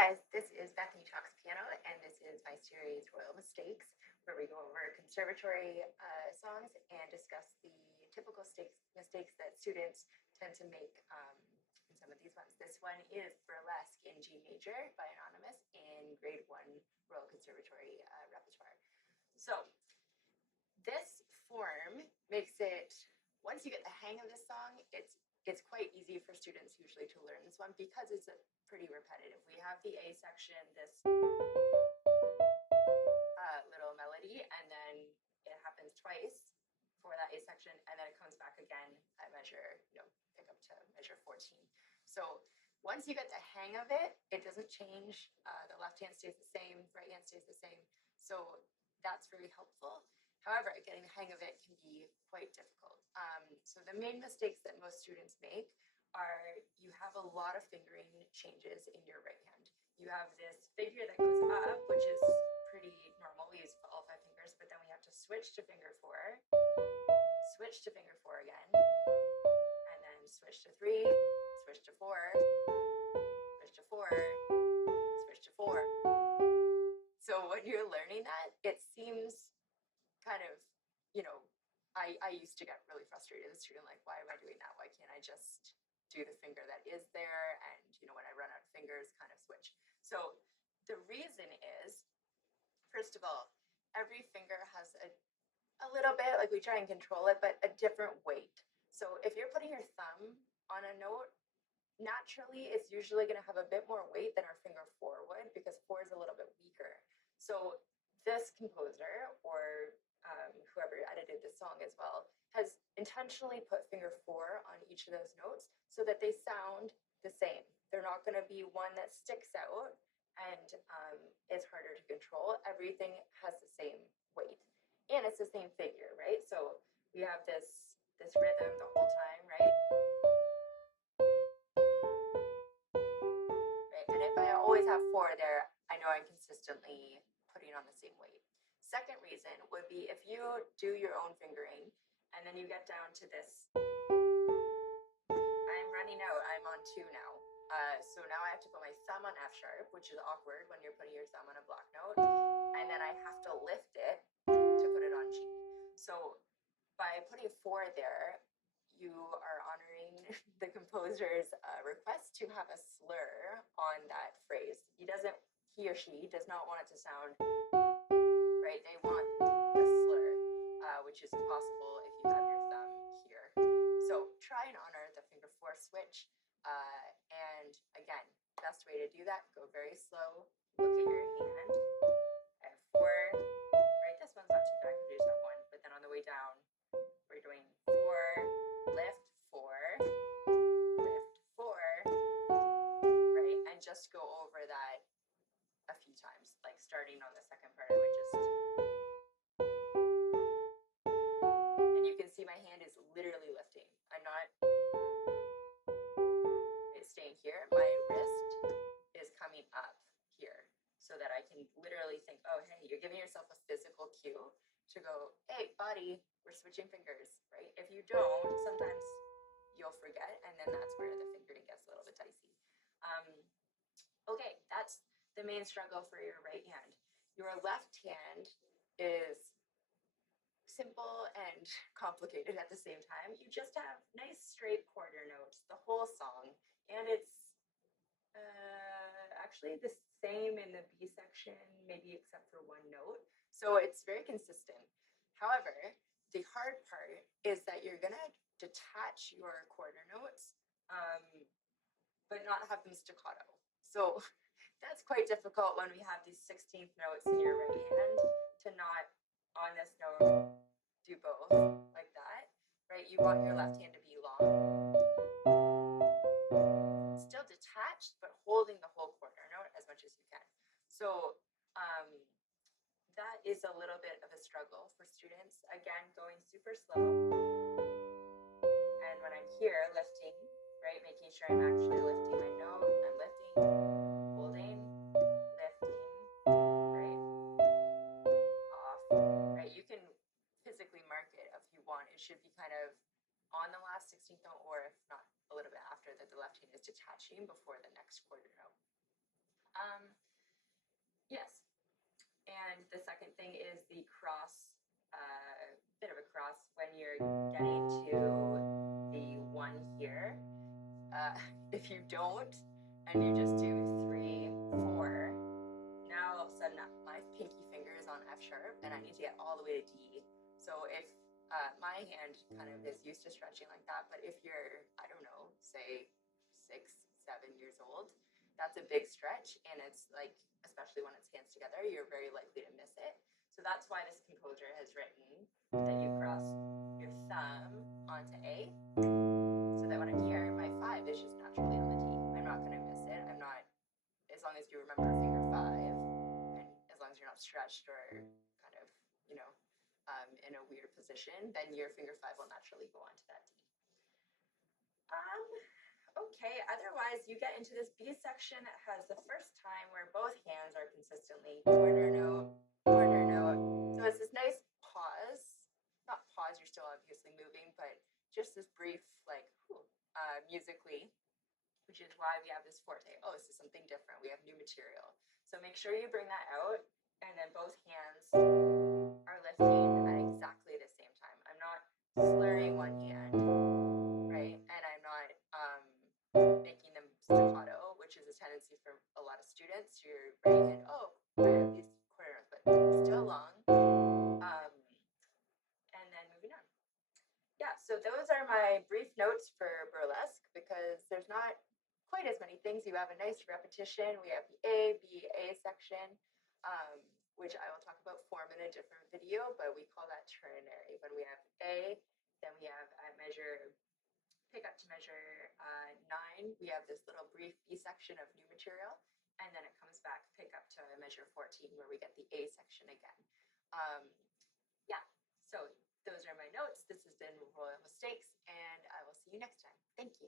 guys, this is Bethany Talks Piano, and this is my series Royal Mistakes, where we go over conservatory songs and discuss the typical mistakes that students tend to make in some of these ones. This one is Burlesque in G major by Anonymous in grade 1 Royal Conservatory repertoire. So this form makes it, once you get the hang of this song, it's quite easy for students usually to learn this one because it's pretty repetitive. We have the A section, this little melody, and then it happens twice for that A section, and then it comes back again at measure, pick up to measure 14. So once you get the hang of it, it doesn't change. The left hand stays the same, right hand stays the same. So that's very helpful. However, getting the hang of it can be quite difficult. So the main mistakes that most students make are you have a lot of fingering changes in your right hand. You have this figure that goes up, which is pretty normal. We use all 5 fingers, but then we have to switch to finger 4, switch to finger 4 again, and then switch to 3, switch to 4, switch to 4, switch to 4. So when you're learning that, it seems kind of, I used to get really frustrated as a student, like, why am I doing that? Why can't I just do the finger that is there? And, when I run out of fingers, kind of switch. So the reason is, first of all, every finger has a little bit, like we try and control it, but a different weight. So if you're putting your thumb on a note, naturally, it's usually going to have a bit more weight than our finger 4 would, because 4 is a little bit weaker. So this composer, or whoever edited this song as well, has intentionally put finger 4 on each of those notes so that they sound the same. They're not going to be one that sticks out and is harder to control. Everything has the same weight, and it's the same figure, right? So we have this rhythm the whole time, right? And if I always have 4 there, I know I'm consistently putting on the same weight. Second reason would be if you do your own fingering and then you get down to this, I'm running out, I'm on 2 now. So now I have to put my thumb on F sharp, which is awkward when you're putting your thumb on a block note, and then I have to lift it to put it on G. So by putting 4 there, you are honoring the composer's request to have a slur on that phrase. He or she does not want it to sound right. They want the slur, which is impossible if you have your thumb here. So try and honor the finger 4 switch. And again, best way to do that, go very slow, look at your hand. I have 4, right? This one's not too bad because we just have 1, but then on the way down, we're doing 4, lift, 4, lift, 4, right? And just go over that a few times, like starting on the second part, I would just, and you can see my hand is literally lifting. I'm not, it's staying here. My wrist is coming up here so that I can literally think, oh, hey, you're giving yourself a physical cue to go, hey, body, we're switching fingers, right? If you don't, sometimes you'll forget, and then that's where the fingering gets a little bit dicey. Okay, that's the main struggle for your right hand. Your left hand is simple and complicated at the same time. You just have nice straight quarter notes the whole song, and it's actually the same in the B section, maybe except for 1 note. So it's very consistent. However, the hard part is that you're going to detach your quarter notes, but not have them staccato. So that's quite difficult when we have these 16th notes in your right hand to not, on this note, do both like that, right? You want your left hand to be long, still detached, but holding the whole quarter note as much as you can. So that is a little bit of a struggle for students. Again, going super slow. And when I'm here lifting, right, making sure I'm actually lifting my note, I'm lifting, holding, lifting, right, off, right? You can physically mark it if you want. It should be kind of on the last 16th note, or if not, a little bit after that the left hand is detaching before the next quarter note. Yes. And the second thing is the cross, bit of a cross when you're getting to the one here. If you don't, and you just do 3, 4, now all of a sudden my pinky finger is on F sharp and I need to get all the way to D. So if my hand kind of is used to stretching like that, but if you're, I don't know, say 6, 7 years old, that's a big stretch, and it's like, especially when it's hands together, you're very likely to miss it. So that's why this composer has written that you cross your thumb onto A, so that when I'm here, my 5 is just naturally on the D. I'm not going to miss it. I'm not, as long as you remember finger 5, and as long as you're not stretched or kind of, in a weird position, then your finger 5 will naturally go onto that D. Okay, otherwise you get into this B section that has the first time where both hands are consistently quarter note, quarter note. So it's this nice pause. Not pause, you're still obviously moving, but just this brief, like, musically, which is why we have this forte. Oh, this is something different. We have new material. So make sure you bring that out, and then both hands are lifting at exactly the same time. I'm not slurring one hand, right? And I'm not making them staccato, which is a tendency for a lot of students. Your right hand, oh, I have these quarter notes, but still long. And then moving on. Yeah, so those are my brief notes for burlesque, because there's not quite as many things. You have a nice repetition. We have the A, B, A section, which I will talk about form in a different video, but we call that ternary. When we have A, then we have pick up to measure 9, we have this little brief B section of new material, and then it comes back pick up to measure 14, where we get the A section again. Yeah, so those are my notes. This has been Royal Mistakes, and I will see you next time. Thank you.